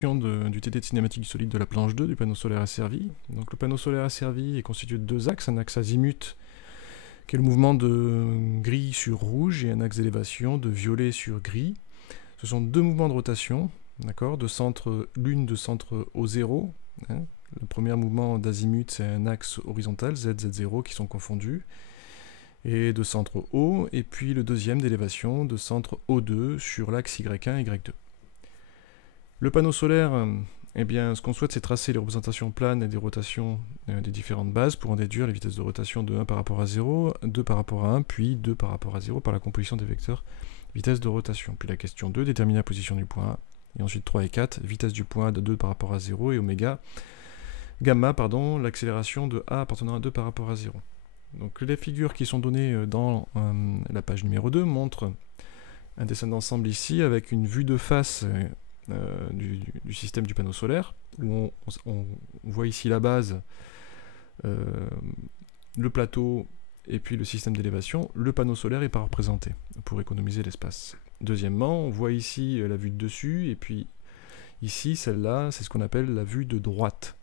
Du TT de cinématique du solide de la planche 2 du panneau solaire asservi. Donc le panneau solaire asservi est constitué de deux axes, un axe azimut qui est le mouvement de gris sur rouge et un axe d'élévation de violet sur gris. Ce sont deux mouvements de rotation, d'accord, l'une de centre O0. Hein. Le premier mouvement d'azimut, c'est un axe horizontal, Z, Z0, qui sont confondus, et de centre O, et puis le deuxième d'élévation de centre O2 sur l'axe Y1 et Y2. Le panneau solaire, eh bien, ce qu'on souhaite, c'est tracer les représentations planes et des rotations des différentes bases pour en déduire les vitesses de rotation de 1 par rapport à 0, 2 par rapport à 1, puis 2 par rapport à 0 par la composition des vecteurs vitesse de rotation. Puis la question 2, déterminer la position du point A. Et ensuite 3 et 4, vitesse du point A de 2 par rapport à 0 et gamma, l'accélération de A appartenant à 2 par rapport à 0. Donc les figures qui sont données dans la page numéro 2 montrent un dessin d'ensemble ici avec une vue de face du système du panneau solaire, où on voit ici la base, le plateau et puis le système d'élévation. Le panneau solaire n'est pas représenté pour économiser l'espace. Deuxièmement, on voit ici la vue de dessus, et puis ici, celle-là, c'est ce qu'on appelle la vue de droite.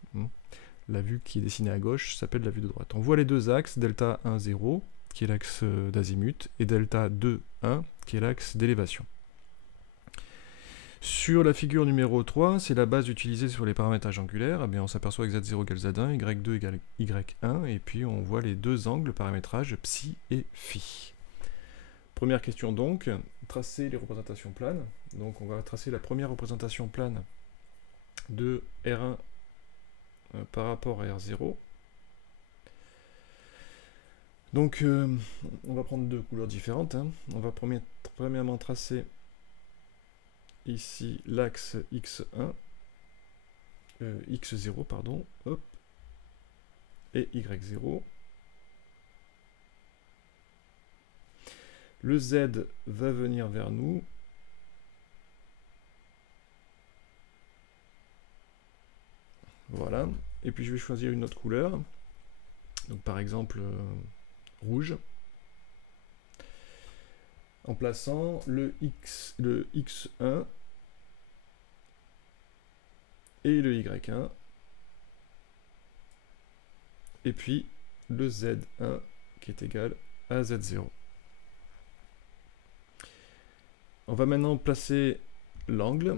La vue qui est dessinée à gauche s'appelle la vue de droite. On voit les deux axes, delta 1, 0, qui est l'axe d'azimut, et delta 2, 1, qui est l'axe d'élévation. Sur la figure numéro 3, c'est la base utilisée sur les paramétrages angulaires. Eh bien, on s'aperçoit que Z0 égale Z1, Y2 égale Y1, et puis on voit les deux angles paramétrage psi et phi. Première question donc, tracer les représentations planes. Donc on va tracer la première représentation plane de R1 par rapport à R0. Donc on va prendre deux couleurs différentes. Hein. On va premièrement tracer ici l'axe X1, X0, pardon, hop, et Y0. Le Z va venir vers nous. Voilà. Et puis je vais choisir une autre couleur. Donc par exemple rouge. En plaçant le X1 et le Y1. Et puis le Z1 qui est égal à Z0. On va maintenant placer l'angle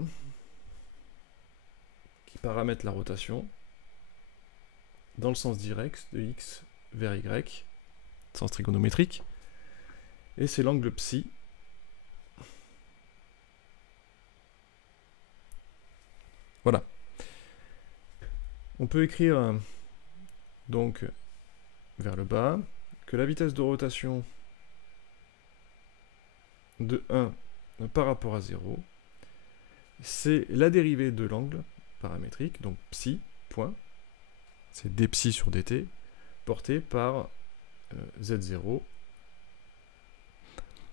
qui paramètre la rotation dans le sens direct de X vers Y, sens trigonométrique, et c'est l'angle psi. Voilà. On peut écrire donc vers le bas que la vitesse de rotation de 1 par rapport à 0, c'est la dérivée de l'angle paramétrique, donc psi, point, c'est d psi sur dt, porté par z0.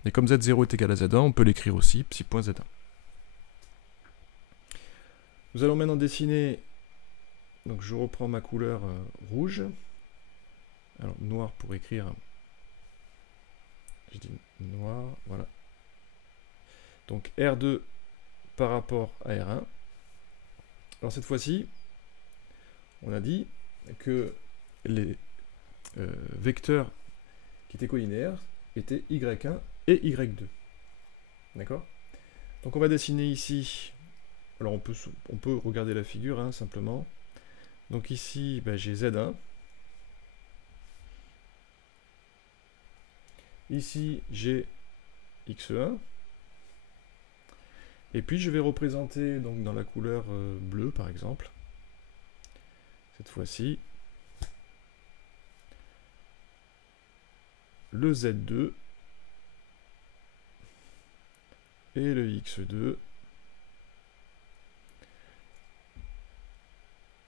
Et comme z0 est égal à z1, on peut l'écrire aussi, psi.z1. Nous allons maintenant dessiner, donc je reprends ma couleur rouge, alors noir pour écrire, je dis noir, voilà. Donc R2 par rapport à R1. Alors cette fois-ci, on a dit que les vecteurs qui étaient collinéaires étaient Y1 et Y2. D'accord? Donc on va dessiner ici, alors on peut regarder la figure hein, simplement. Donc ici, ben, j'ai Z1. Ici, j'ai X1. Et puis je vais représenter donc dans la couleur bleue par exemple, cette fois-ci, le Z2 et le X2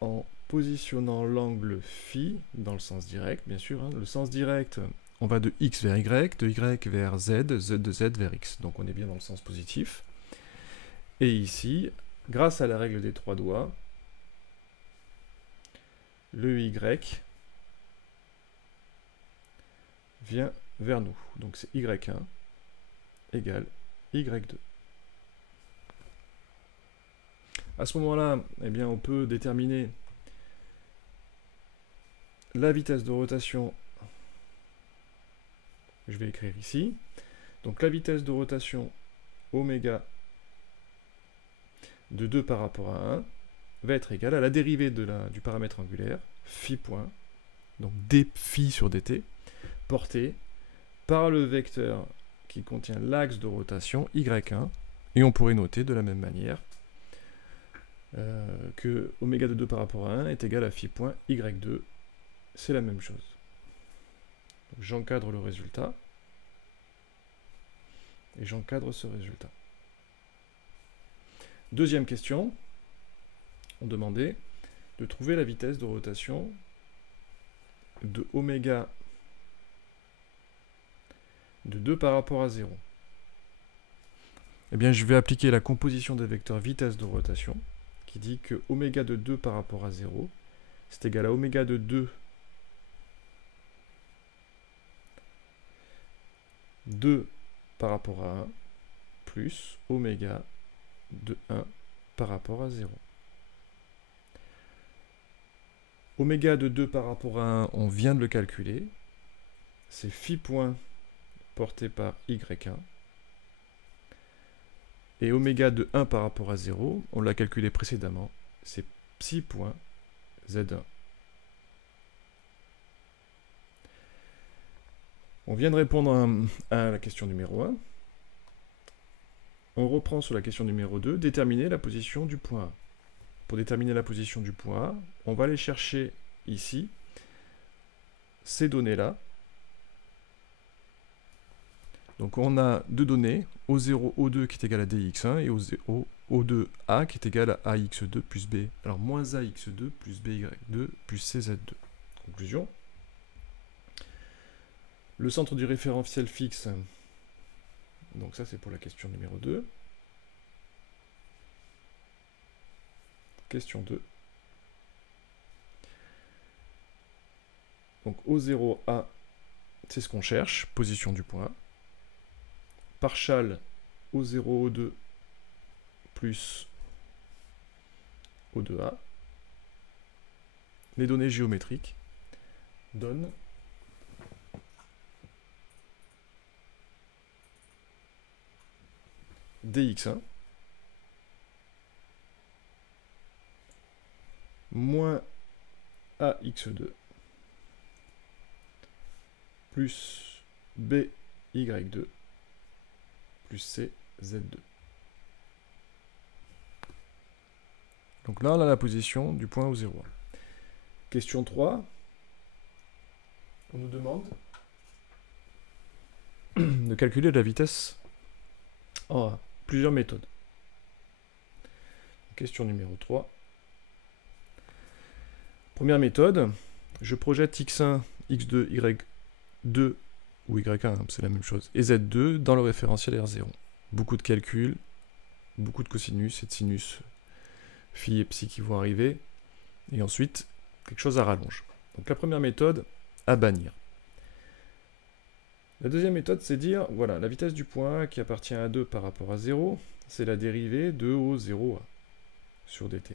en positionnant l'angle phi dans le sens direct, bien sûr. Hein. Le sens direct, on va de X vers Y, de Y vers Z, de Z vers X. Donc on est bien dans le sens positif. Et ici, grâce à la règle des trois doigts, le Y vient vers nous. Donc c'est Y1 égale Y2. À ce moment-là, eh bien, on peut déterminer la vitesse de rotation. Je vais écrire ici. Donc la vitesse de rotation oméga de 2 par rapport à 1 va être égale à la dérivée du paramètre angulaire, phi point, donc d phi sur dt, portée par le vecteur qui contient l'axe de rotation y1, et on pourrait noter de la même manière que oméga de 2 par rapport à 1 est égal à phi point y2, c'est la même chose. J'encadre le résultat, et j'encadre ce résultat. Deuxième question, on demandait de trouver la vitesse de rotation de oméga de 2 par rapport à 0. Eh bien, je vais appliquer la composition des vecteurs vitesse de rotation, qui dit que oméga de 2 par rapport à 0, c'est égal à oméga de 2 par rapport à 1, plus oméga de 1 par rapport à 0. Oméga de 2 par rapport à 1, on vient de le calculer. C'est phi point porté par y1. Et oméga de 1 par rapport à 0, on l'a calculé précédemment, c'est psi point z1. On vient de répondre à la question numéro 1. On reprend sur la question numéro 2, déterminer la position du point A. Pour déterminer la position du point A, on va aller chercher ici ces données-là. Donc on a deux données, O0, O2 qui est égal à dx1 et O0, O2A qui est égal à ax2 plus b. Alors moins ax2 plus by2 plus cz2. Conclusion. Le centre du référentiel fixe, donc ça c'est pour la question numéro 2. Question 2. Donc O0A, c'est ce qu'on cherche, position du point A. Partial O0, O2 plus O2A. Les données géométriques donnent dx1 moins ax2 plus by2 plus cz2. Donc là, on a la position du point O0. Question 3. On nous demande de calculer la vitesse en plusieurs méthodes. Question numéro 3. Première méthode, je projette x1, x2, y2 ou y1, c'est la même chose, et z2 dans le référentiel R0. Beaucoup de calculs, beaucoup de cosinus et de sinus, phi et psi qui vont arriver, et ensuite quelque chose à rallonge. Donc la première méthode, à bannir. La deuxième méthode, c'est dire, voilà, la vitesse du point A qui appartient à 2 par rapport à 0, c'est la dérivée de O0A sur dt.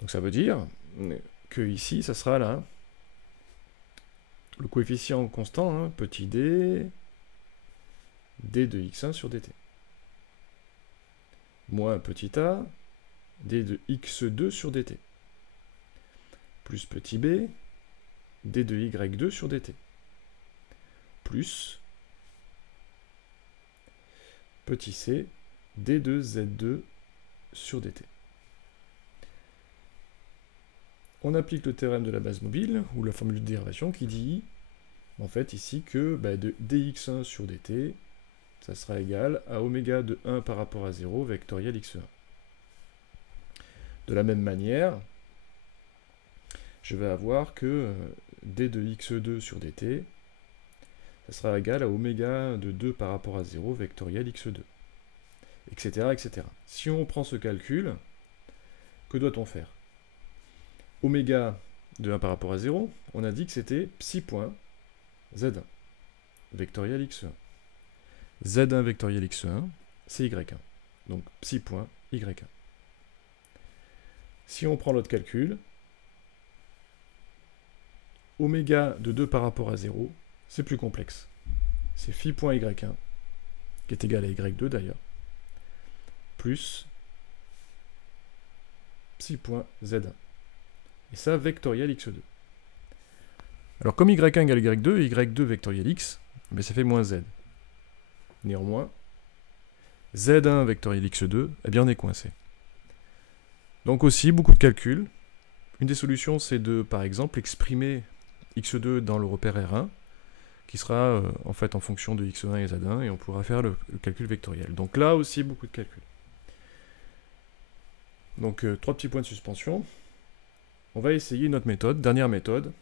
Donc ça veut dire que ici, ça sera là, le coefficient constant, hein, petit d, d de x1 sur dt. Moins petit a, d de x2 sur dt. Plus petit b, d de y2 sur dt. Plus petit c, d de z2 sur dt. On applique le théorème de la base mobile, ou la formule de dérivation, qui dit, en fait, ici, que de dx1 sur dt, ça sera égal à oméga de 1 par rapport à 0 vectoriel x1. De la même manière, je vais avoir que d de x2 sur dt, ça sera égal à oméga de 2 par rapport à 0 vectoriel x2, etc., etc. Si on prend ce calcul, que doit-on faire? Oméga de 1 par rapport à 0, on a dit que c'était psi point z1, vectoriel x1. Z1 vectoriel x1, c'est y1. Donc psi.y1. Si on prend l'autre calcul, oméga de 2 par rapport à 0, c'est plus complexe. C'est phi.y1, qui est égal à y2 d'ailleurs, plus psi.z1. Et ça, vectoriel x2. Alors comme y1 égale y2, et y2 vectoriel x, mais ça fait moins z. Néanmoins, z1 vectoriel x2, eh bien on est coincé. Donc aussi, beaucoup de calculs. Une des solutions, c'est de, par exemple, exprimer x2 dans le repère R1, qui sera en fait en fonction de x1 et z1, et on pourra faire le calcul vectoriel. Donc là aussi, beaucoup de calculs. Donc 3 petits points de suspension. On va essayer notre méthode, dernière méthode.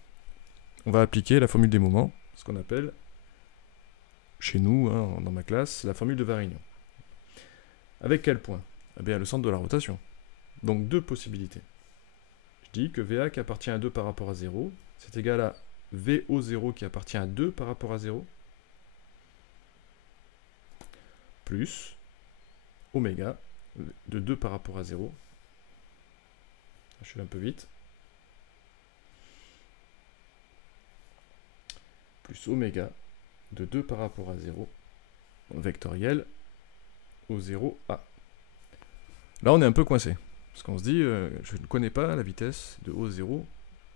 On va appliquer la formule des moments, ce qu'on appelle, chez nous, hein, dans ma classe, la formule de Varignon. Avec quel point? Eh bien, le centre de la rotation. Donc deux possibilités. Je dis que VA qui appartient à 2 par rapport à 0, c'est égal à VO0 qui appartient à 2 par rapport à 0, plus oméga de 2 par rapport à 0. Je suis un peu vite. Plus oméga de 2 par rapport à 0, vectoriel au 0A. Là, on est un peu coincé. Parce qu'on se dit, je ne connais pas la vitesse de O0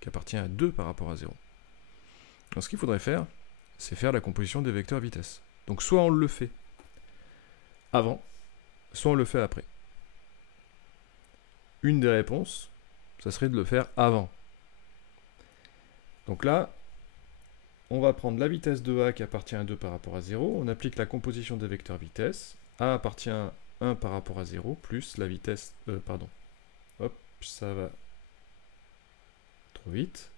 qui appartient à 2 par rapport à 0. Donc ce qu'il faudrait faire, c'est faire la composition des vecteurs vitesse. Donc soit on le fait avant, soit on le fait après. Une des réponses, ça serait de le faire avant. Donc là, on va prendre la vitesse de A qui appartient à 2 par rapport à 0, on applique la composition des vecteurs vitesse, A appartient à 1 par rapport à 0, plus la vitesse... Hop, ça va trop vite.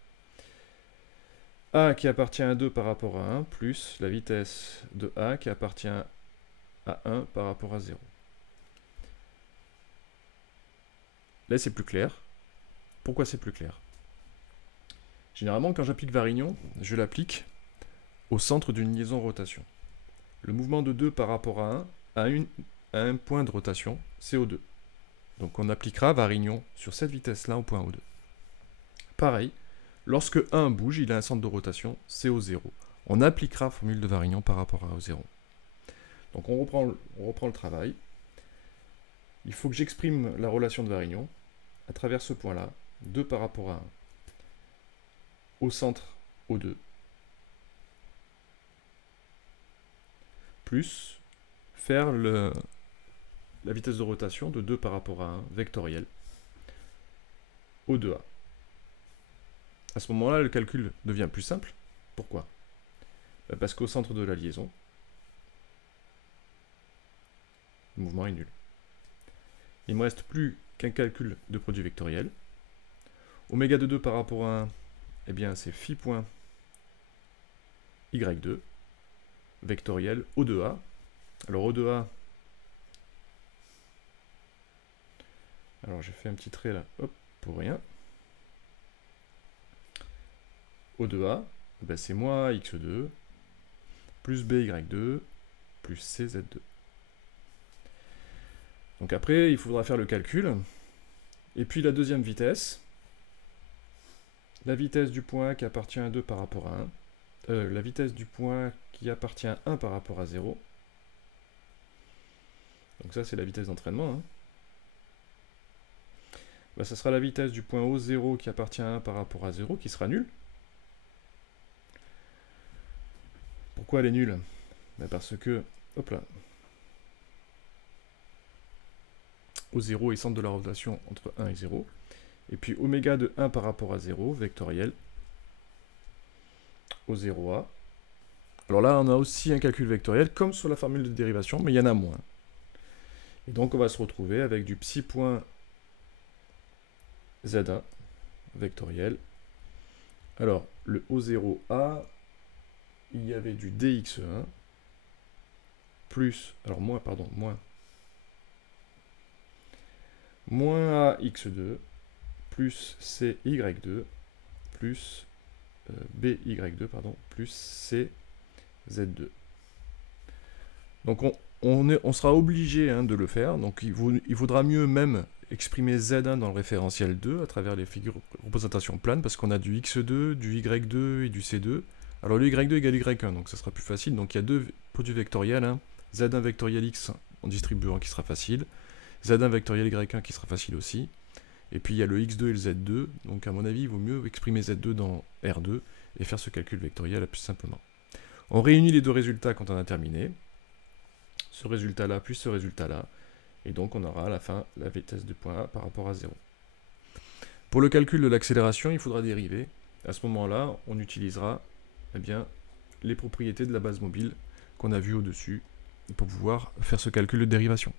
A qui appartient à 2 par rapport à 1, plus la vitesse de A qui appartient à 1 par rapport à 0. Là, c'est plus clair. Pourquoi c'est plus clair? Généralement, quand j'applique Varignon, je l'applique au centre d'une liaison rotation. Le mouvement de 2 par rapport à 1 a un point de rotation, CO2. Donc on appliquera Varignon sur cette vitesse-là au point O2. Pareil, lorsque 1 bouge, il a un centre de rotation, CO0. On appliquera la formule de Varignon par rapport à O0. Donc on reprend le travail. Il faut que j'exprime la relation de Varignon à travers ce point-là, 2 par rapport à 1, au centre O2, plus faire la vitesse de rotation de 2 par rapport à 1 vectoriel O2A. À ce moment-là, le calcul devient plus simple. Pourquoi? Parce qu'au centre de la liaison, le mouvement est nul. Il ne me reste plus qu'un calcul de produit vectoriel. Oméga de 2 par rapport à 1, eh bien c'est phi.y2 vectoriel O2A. Alors O2A, alors j'ai fait un petit trait là, hop, pour rien. O2A, ben c'est moins x2 plus by2 plus cz2. Donc après, il faudra faire le calcul. Et puis la deuxième vitesse, la vitesse du point qui appartient à 2 par rapport à 1, la vitesse du point qui appartient à 1 par rapport à 0. Donc ça, c'est la vitesse d'entraînement. Hein. Ben, ça sera la vitesse du point O0 qui appartient à 1 par rapport à 0, qui sera nulle. Pourquoi elle est nulle? Ben parce que, hop là, O0 est centre de la rotation entre 1 et 0. Et puis oméga de 1 par rapport à 0, vectoriel, O0A. Alors là, on a aussi un calcul vectoriel, comme sur la formule de dérivation, mais il y en a moins. Et donc on va se retrouver avec du psi.z1 vectoriel. Alors, le O0A, il y avait du dx1, plus, alors moins ax2, plus cy2, plus by2, plus cz2. Donc on sera obligé de le faire, donc il vaudra mieux même exprimer Z1 dans le référentiel 2 à travers les figures représentations planes, parce qu'on a du X2, du Y2 et du C2. Alors le Y2 égale Y1, donc ça sera plus facile. Donc il y a deux produits vectoriels, Z1 vectoriel X en distribuant qui sera facile, Z1 vectoriel Y1 qui sera facile aussi. Et puis il y a le X2 et le Z2, donc à mon avis il vaut mieux exprimer Z2 dans R2 et faire ce calcul vectoriel plus simplement. On réunit les deux résultats quand on a terminé, ce résultat-là plus ce résultat-là, et donc on aura à la fin la vitesse du point A par rapport à 0. Pour le calcul de l'accélération, il faudra dériver. À ce moment-là, on utilisera les propriétés de la base mobile qu'on a vues au-dessus pour pouvoir faire ce calcul de dérivation.